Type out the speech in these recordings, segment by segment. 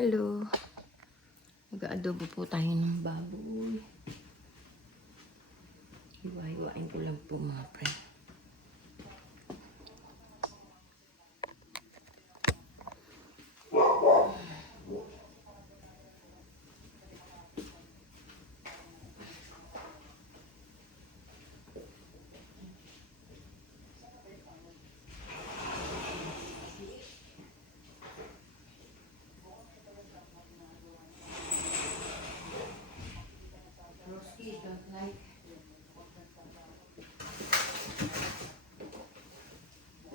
Hello. Mag-aadobo po tayo ng baboy. Hiwa-hiwain ko lang po mga friend.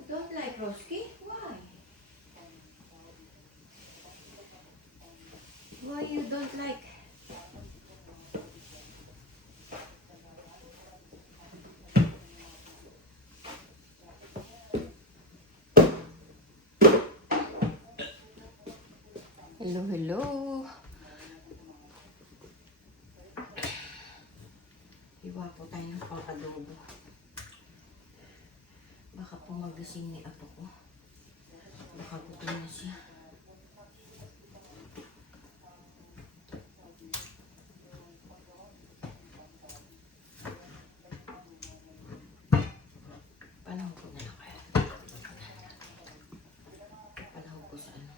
Don't like Roski? Why? Why you don't like? Hello, hello. Hiwa po tayo ng pang-adobo. Baka po magising ni apo ko. Baka gutom na siya. Panahon ko na lang kaya. Panahon ko sa ano.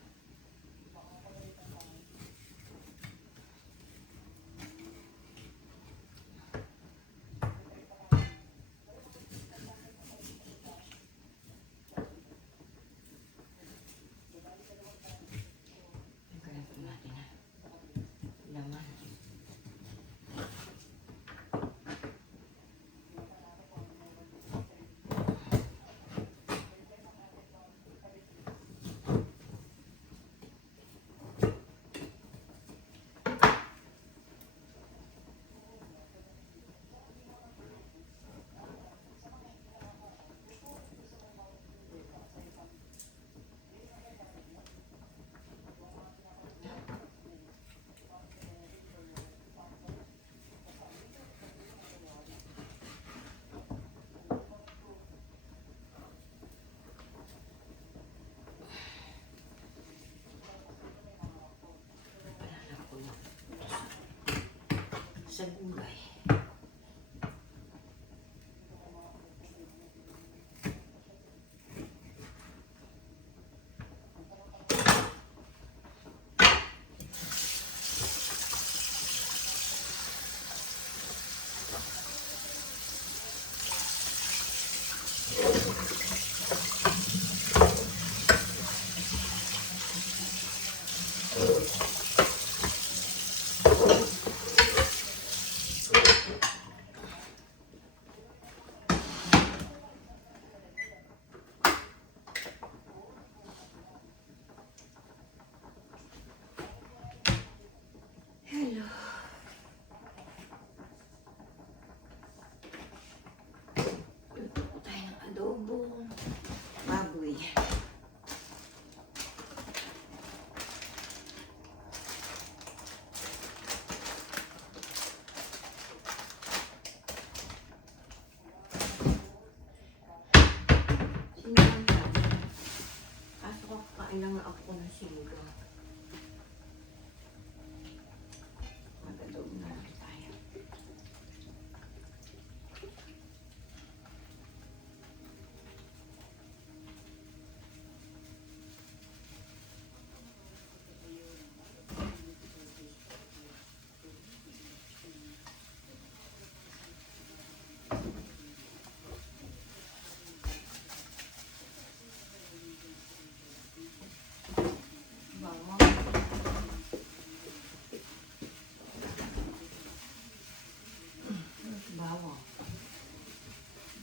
Sa gulay. Baboy. Sinigang tayo. Kaso kakain lang ako ng sinigang. Mag-adobo na lang tayo.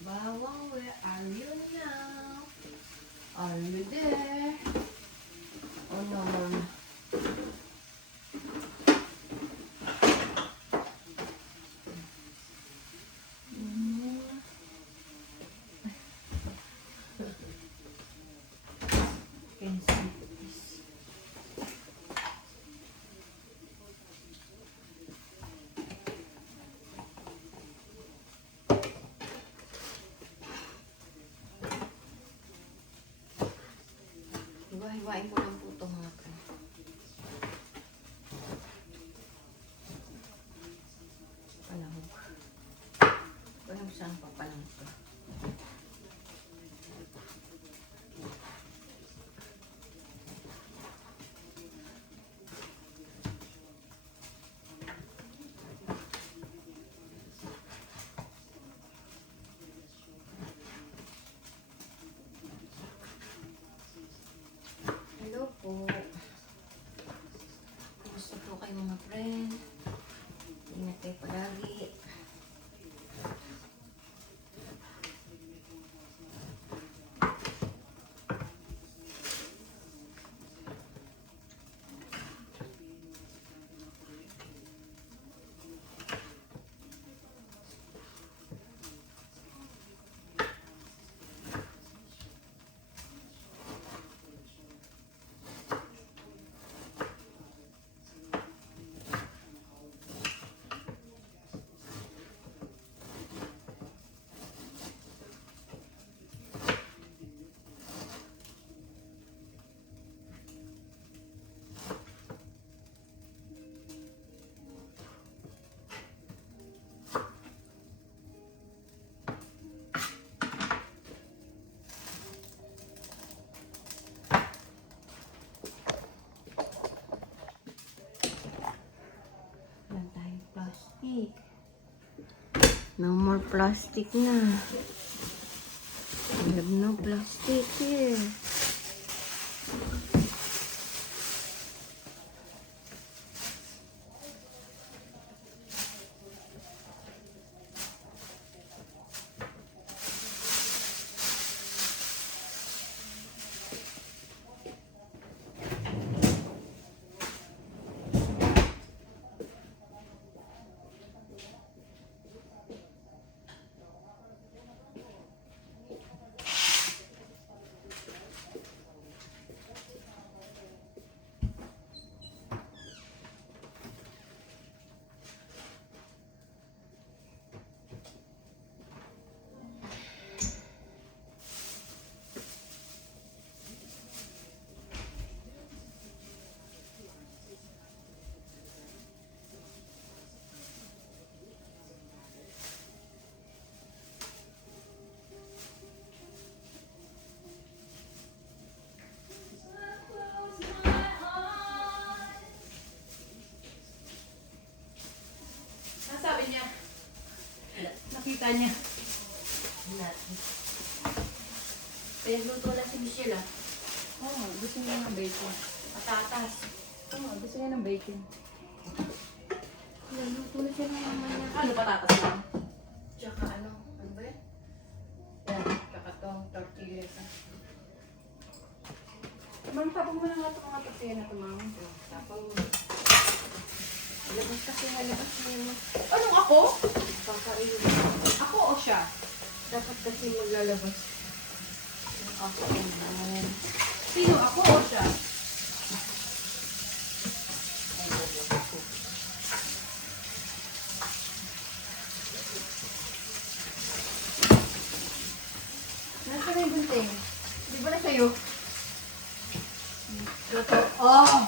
Bawang, where are you now? Are you there? Oh no, mama. Can see this. Hiwa-hiwain ko lang po ito mga friend. po. Kumusta po kayo mga friend? Ingat kayo palagi. Wala tayong plastic. No more plastic na. We have no plastic here. Sabi niya, nakita niya. Pinagluto lang si Michelle ah. Oo, gusto niya ng bacon. Patatas. Oo, gusto niya ng bacon. Pinagluto na siya ng mama niya. Ano, patatas lang? Tsaka ano ba yan? Yan, tsaka tong tortilla. Ma'am, tapos mo na nga ito mga tortilla na ito, ma'am. Tapos, labas kasi malabas na yun. Anong ako? Kakain. Ako o siya? Dapat kasi maglalabas. Ako naman. Sino, ako o siya? Nasa na yung bunting? Di ba na sa'yo? Ito. Oh!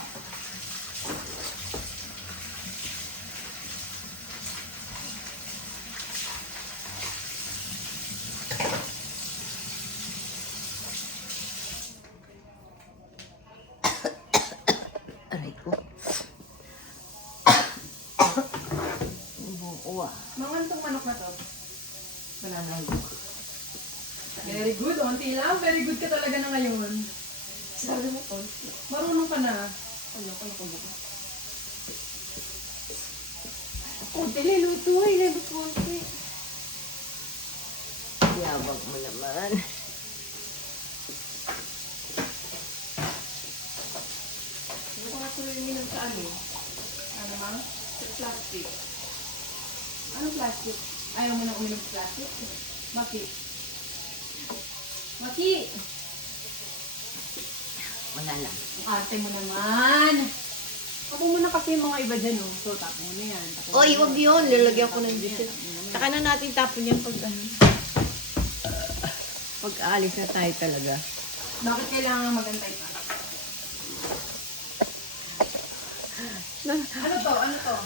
Aray ko. Buo ah. Mga itong manok na to? Wala na yung Very good, onti lang. Very good ka talaga na ngayon. sabi mo ko. Marunong ka na. Ano ka buko? Kunti liluto ay labas kunti. Yabag mo naman. Hindi ko nga tuloy uminom sa ano. Ano ma'am? Sa plastic. Ano plastic? Ayaw mo nang uminom sa plastic? Bakit? Bakit? Wala lang. Ate mo naman. Tapo mo na kasi yung mga iba dyan, oh. So, tapo mo na yan. Tapo Oy, mo wag na. yun. Lalagyan ko ng Tapo mo diesel. yan, tapo mo na. Saka na natin tapon yan pag ano. Pag aalis na tayo talaga. Bakit kailangan magantay pa? Ano to? Ano to?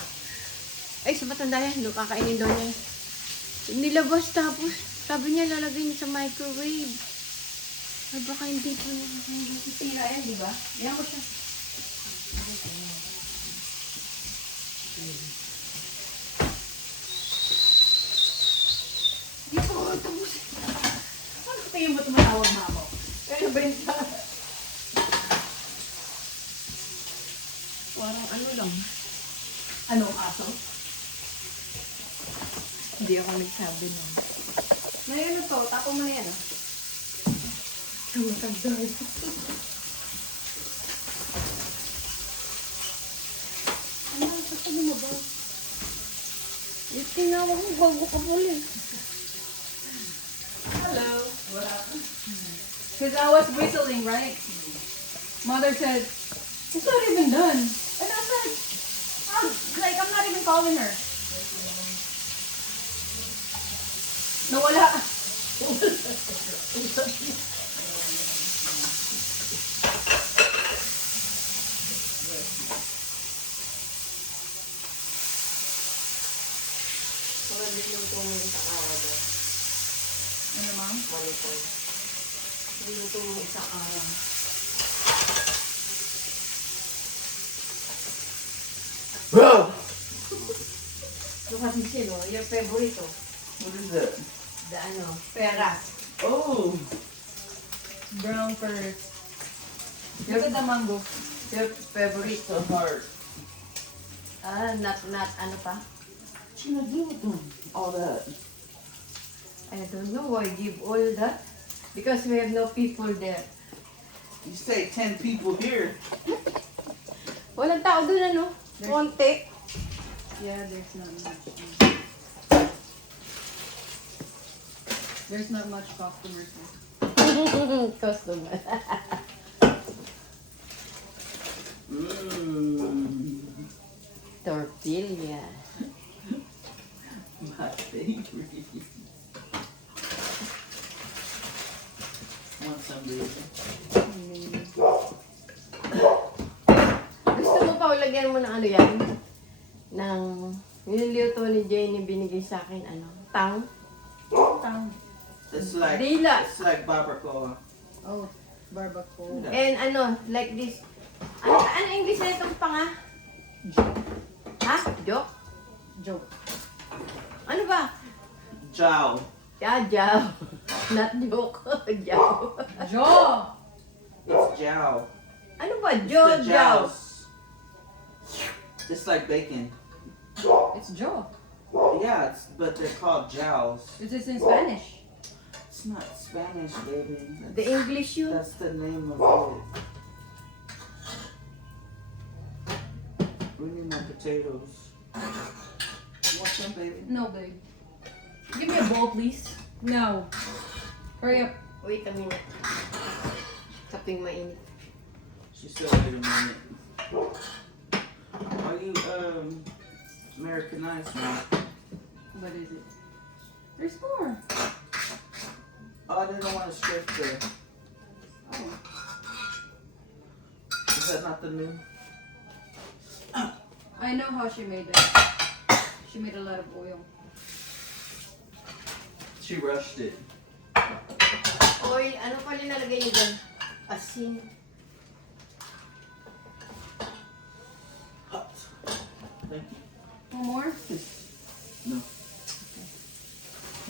Ay, sa matanda yan. Doon kakainin daw niya. Nilabas tapos sabi niya lalagay niya sa microwave. Ay, baka hindi po niya. Sisira yan, di ba? Yan ko siya. Di ko tapos. Ano tingin mo tumatawag na ako? Kaya ba yun sa... Parang ano lang. Anong aso? Hindi ako nagsabi nun. May ano to, tapo mo na yan ah. Tumatagdal. Ano, sasabi mo ba? Yung tinawag mo bago ka pala. Hello. What happened? Because I was whistling, right? Mother said, it's not even done. And I said, I'm not even calling her. Nawala. Malilutong mo sa araw mo. Ano, ma'am? Malutong. Malilutong mo sa araw. Ito kasi sino, yung favorito. What is that? The ano, pera. Oh, Brown first. Look at the mango. Your favorite. the heart. Not, ano pa? What you gonna do with them? All that. I don't know why give all that. Because we have no people there. You say 10 people here. Walang tao doon ano? Konti. Yeah, there's not much. There's not much customers. Customer. Mmm. Tortilla. My favorite. Want some, baby? Gusto mo pa ulagyan mo ng ano yan? Ng niluluto ni Jenny binigay sa akin ano? Tang? Tang. It's like Dila. it's like barbacoa. Oh, barbacoa. And ano, like this. Ano English na itong panga? Ha? Joke? Joke. Ano ba? Jiao. Yeah, Jow. Not joke. Jow. Jaw. It's jiao. Ano ba? It's Jo, the Jow. jiaos. It's like bacon. It's jaw. Yeah, but they're called jiaos. Is this in Spanish? It's not Spanish, baby. The English you? That's the name of it. We need more potatoes. You want some, baby? No, babe. Give me a bowl, please. No. Hurry up. Wait a minute. Kaping mainit. She said, wait a minute. Are you, Americanized now? What is it? There's more. Oh, I didn't want to strip there. Oh. Is that not the new? I know how she made that. She made a lot of oil. She rushed it. Oil, ano pala nalagay niyo doon? Asin. Hot. Thank you. One more? No.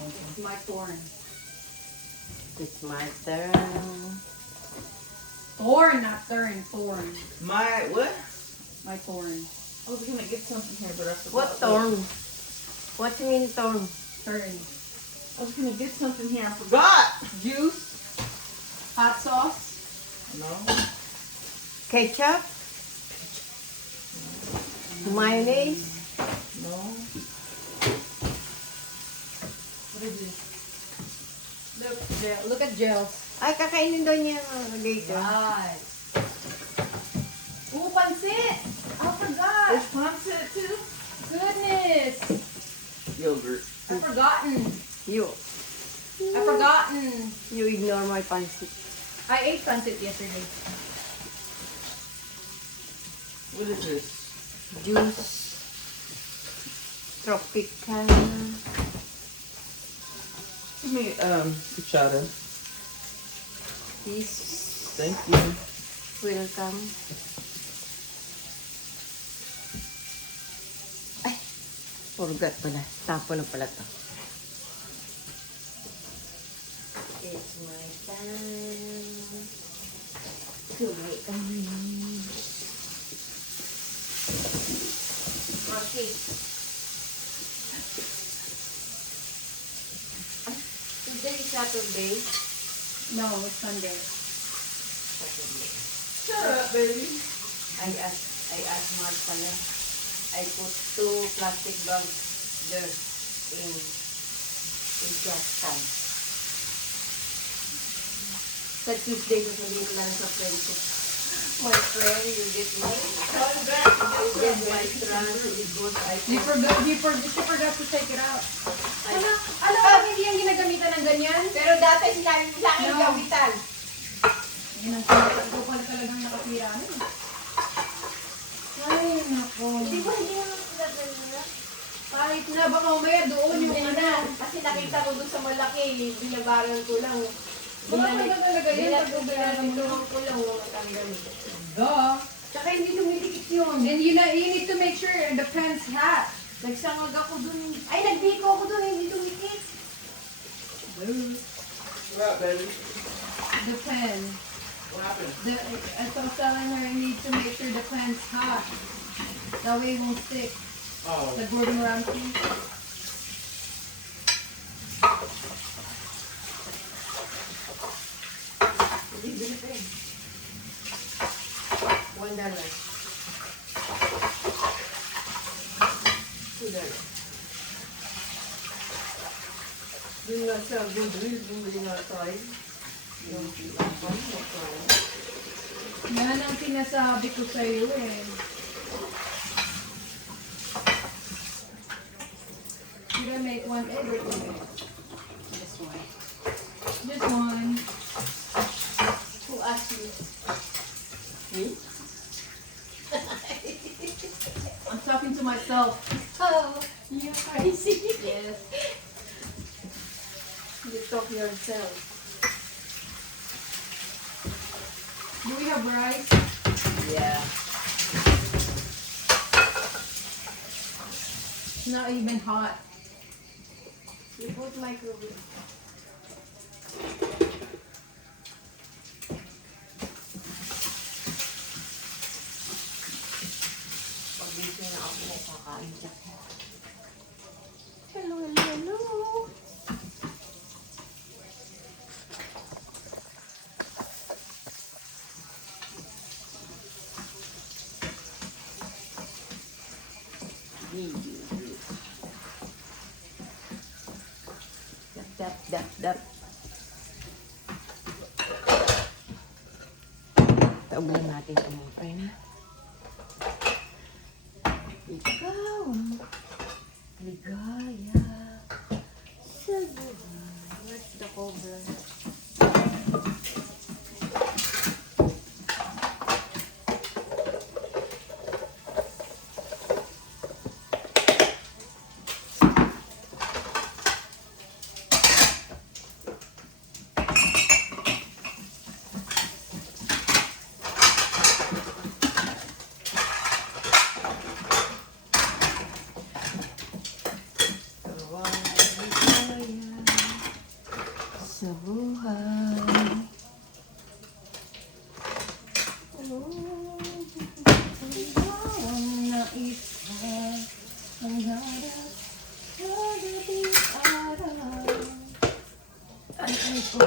It's my thorn. It's my turn. Thorn, not thorn. Thorn. My, what? My thorn. I was gonna get something here, but I forgot. What thorn? What you mean thorn? Thorn. I was gonna get something here, I forgot! Juice. Hot sauce. No. Ketchup? Mayonnaise? No. What is this? Look, gel. Look at gels. Ay, kakainin daw niya yung lagay ko. Right. Ooh, pansit. I forgot. There's pancit too? Goodness. Yogurt. I've forgotten. You. I've forgotten. You ignore my pancit. I ate pancit yesterday. What is this? Juice. Tropical. Give me, cuchara. Peace. Thank you. Welcome. Ay, forgot pala. Tapo na pala to. It's my time to make a move. malaki. Today is Saturday. No, it's Sunday. Shut up, baby. I asked Mark pala. I put 2 plastic bags there in trash can. Sa Tuesday, gusto mag-ito lang sa friend ko. My friend, you get my trash, it goes She forgot to take it out. Alam mo, hindi yan ginagamitan ng ganyan. Pero dati sinabi mo sa akin, No. gamitan. Yan ang pinagpo pala talagang nakatira. Ay, nako. Hindi ba hindi naman sila ganun? Kahit na, baka umaya doon yung Hindi na. Kasi nakita ko doon sa malaki, binabaran ko lang. Wala pa talaga yun, pag ubayaran mo. Binabaran ko lang, wala tanggal. Duh. Tsaka hindi lumidikit yun. And you need to make sure the pants hat. Nagsangag ako doon. Ay, nagbiko ako doon, hindi lumidikit. Shut up, baby. The pen. What happened? I was telling her you need to make sure the pen's hot. That way it won't stick. Oh. The Gordon Ramsay. Hindi bilit eh. $1. $2. Doon nga sa Goodwill, bumili nga tayo. Yung pinakpan, magkano. Yan ang sinasabi ko sa iyo eh. Should I make one egg or two eggs? This one. This one. Who asked you? Me? I'm talking to myself. Oh, you're crazy. Yes. You talk yourself. Do we have rice? Yeah. It's not even hot. You put microwave. Pag-gising na ako, kakain siya. Hello, hello, hello. Dap. Taublan natin ito mga friend. Ikaw ang ligaya sa buhay. Where's the cover? Sa buhay. Ang naisa, ang harap, kagating araw. Ay ko.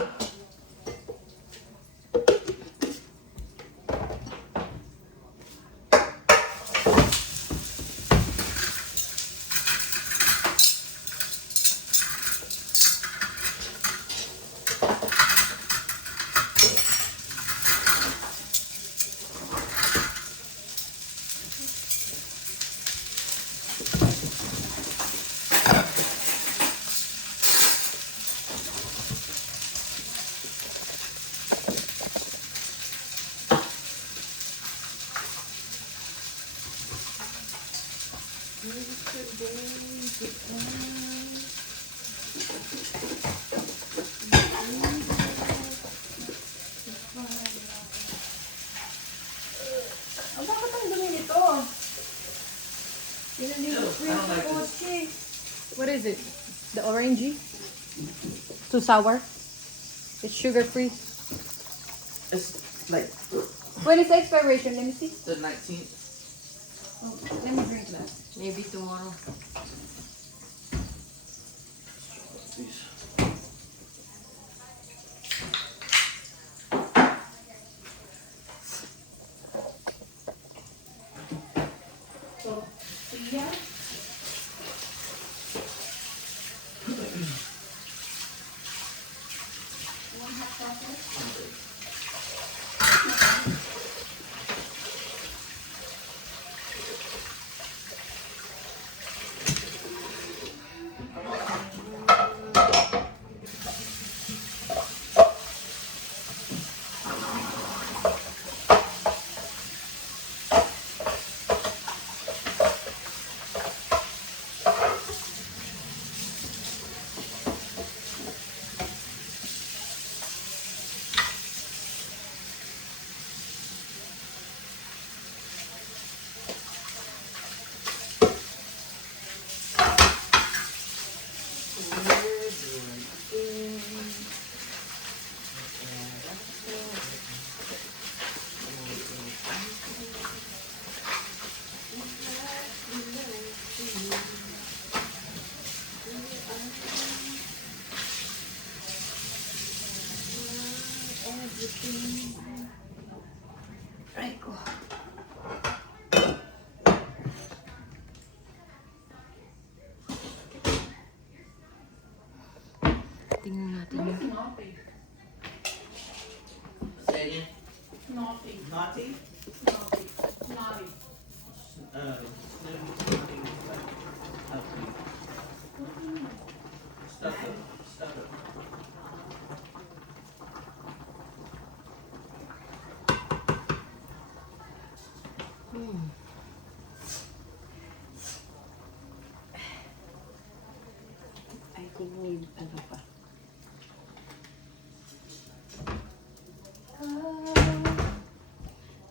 Ang bakit ang dumi nito? What is it? The orangey? Too sour? It's sugar free. It's like When is the expiration? Let me see. the 19th. Oh, let me drink that. Maybe tomorrow. These. So, yeah. Ay ko. Tingnan natin yun. It's naughty. Say again. Naughty. Naughty? Naughty. Naughty. Stuff it. Stuff it. I think need ano pa.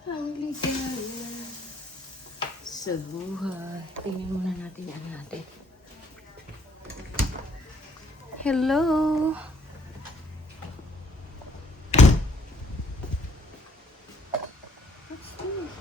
Ang ligaya sa buhay. Tingnan muna natin ano natin. Hello! What's this?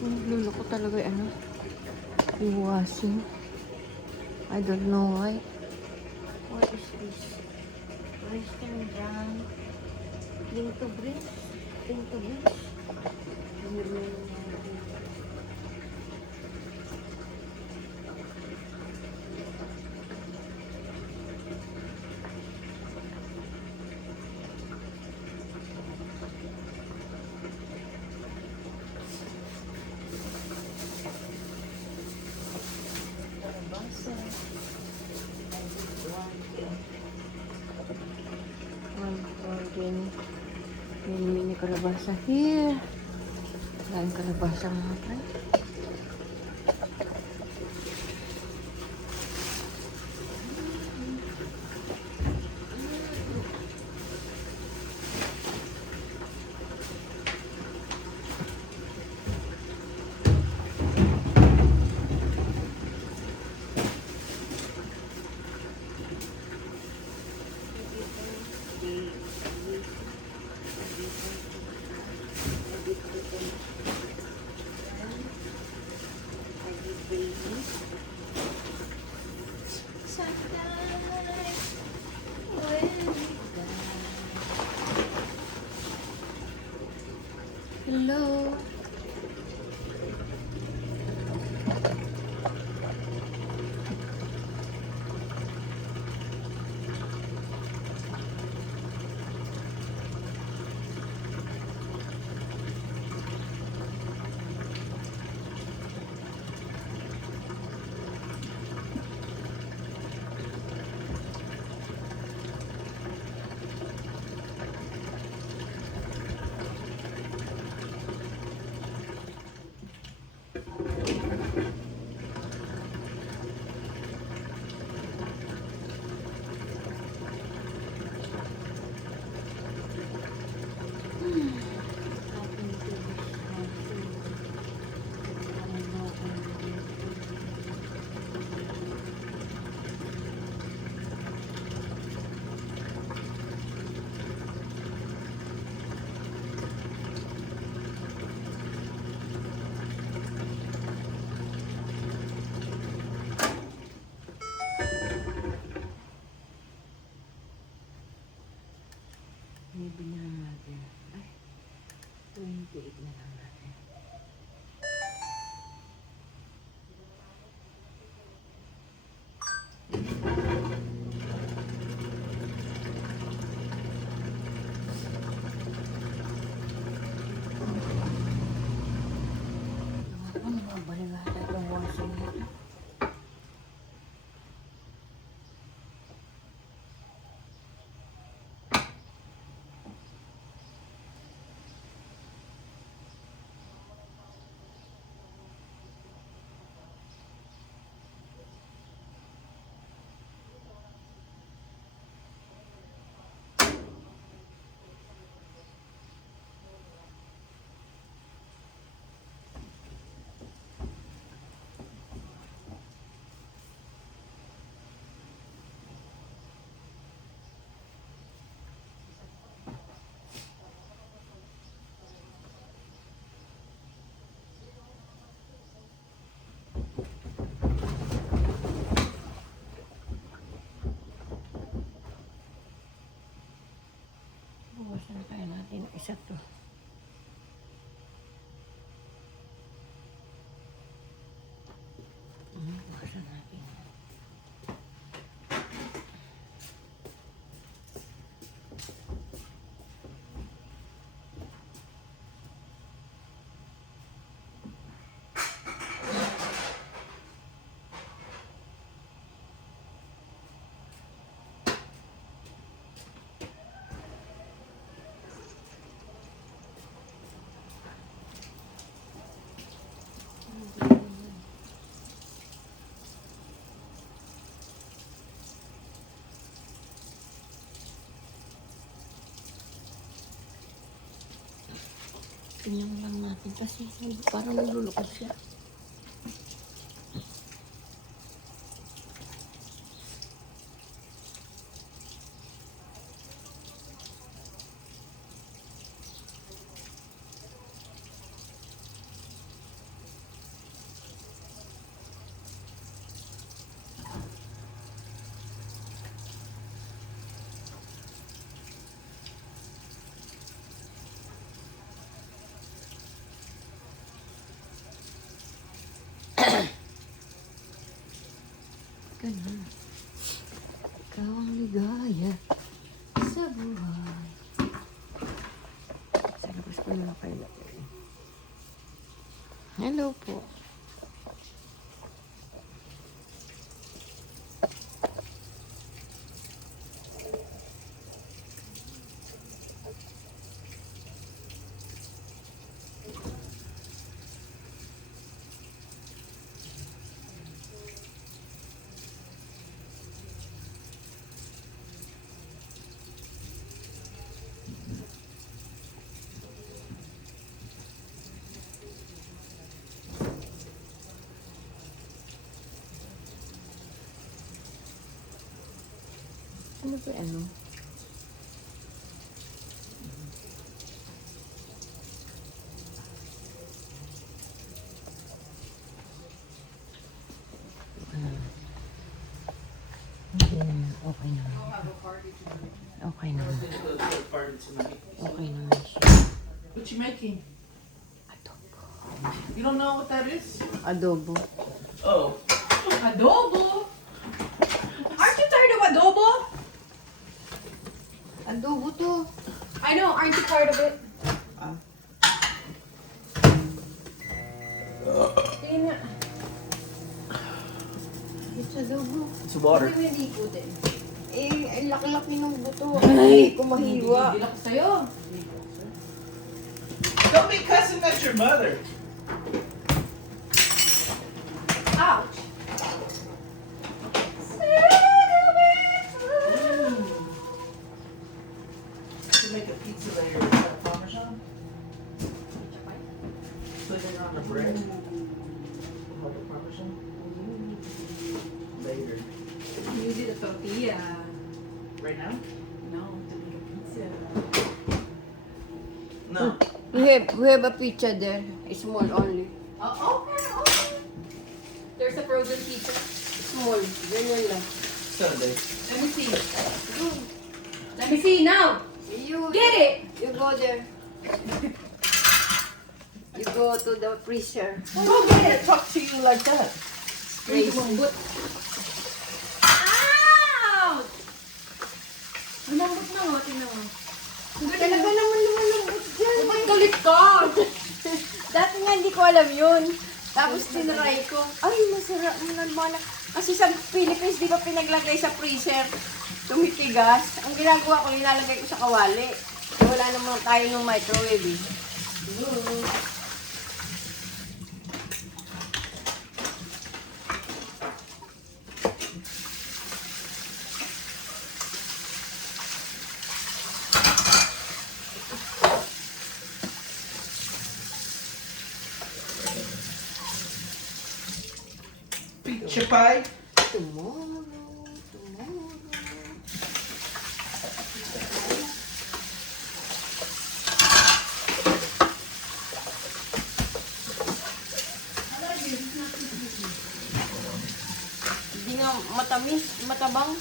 Nagluloko talaga yung ano, yung washing. I don't know why. What is this? Western brand. Link to bridge. Link to bridge. May mini kalabasa here. Daming kalabasa mga friend. Hello. Maybe na lang natin. Ay, 28 na lang natin. Ano ba? Baligata itong washing nito. Buwasan kaya natin isa to. Buwasan natin. Tingnan lang natin kasi parang nalulukot siya. Ganun. Ikaw ang ligaya sa buhay. Sa labas ko na kayo lagay. Hello po. Ano ba ano? Okay naman. Okay naman. Okay naman siya. What you making? Adobo. You don't know what that is? Adobo. Oh. Adobo? Aren't you tired of adobo? Adobo to. I know, aren't you tired of it? Tingin nga. It's adobo. It's water. Hindi mo yung lipo din. Eh, ay laki-laki ng buto. Ay, kumahiwa. Hindi ko sa'yo. Don't be cussing at your mother. Ouch! You make a pizza later with that Parmesan? Put it on the bread. Like a Parmesan? Later. Use it a tortilla. Right now? No, to make a pizza. No. We have a pizza there. Small only. Oh, okay. There's a frozen pizza. Small. Ganyan lang. Sunday. Let me see. Let me see now. You Get it! You go there. You go to the freezer. Go get it! Talk to you like that. Crazy. Ouch! Malambot na nga, tingnan mo. Talaga naman lumalambot dyan. Ba't galit ka? Dati nga hindi ko alam yun. Tapos tinry ko. Ay, masarap. Kasi sa Philippines, di ba pinaglagay sa freezer? Tumitigas. Ang ginagawa ko, nilalagay ko sa kawali. Wala naman tayo ng microwave eh. Pizza pie. Tomorrow. Hindi nga matamis, matabang.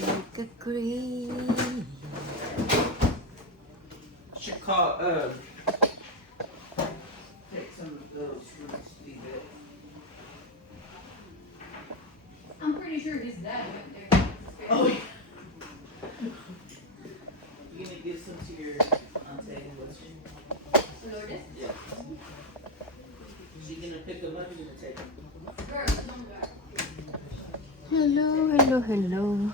Like a cream. Should call, take some of those fruits, leave it. I'm pretty sure he's dead. Oh, yeah. You gonna give some to your auntie? What's your... Lourdes? Yeah. She gonna pick them up, you gonna take them? Hello, hello, hello.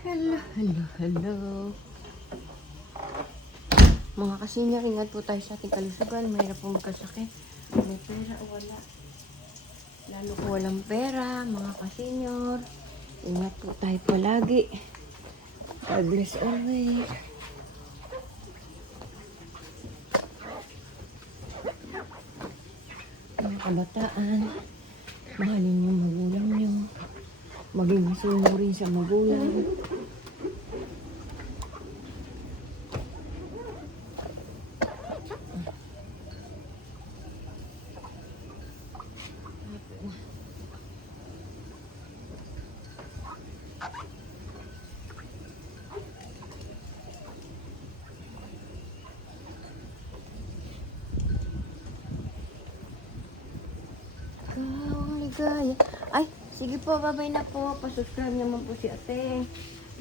Hello, hello, hello. Mga kasenyor, ingat po tayo sa ating kalusugan. Mahirap po magkasakit. May pera o wala. Lalo po walang pera, mga kasenyor. Ingat po tayo palagi. God bless always. Mga kabataan, mahalin yung magulang nyo. Maging masunurin sa magulang. Ikaw ang ligaya. Ay, sige po, babay na po. Pasubscribe naman po si Ate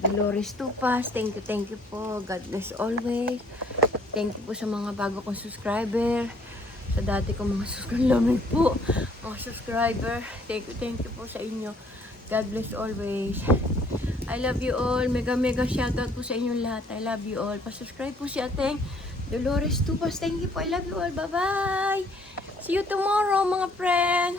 Dolores Tupas. Thank you po. God bless always. Thank you po sa mga bago kong subscriber. Sa dati kong mga subscriber. Lamig po. Mga subscriber. Thank you po sa inyo. God bless always. I love you all. Mega shoutout po sa inyong lahat. I love you all. Pasubscribe po si Ate Dolores Tupas. Thank you po. I love you all. Bye-bye. See you tomorrow, mga friend.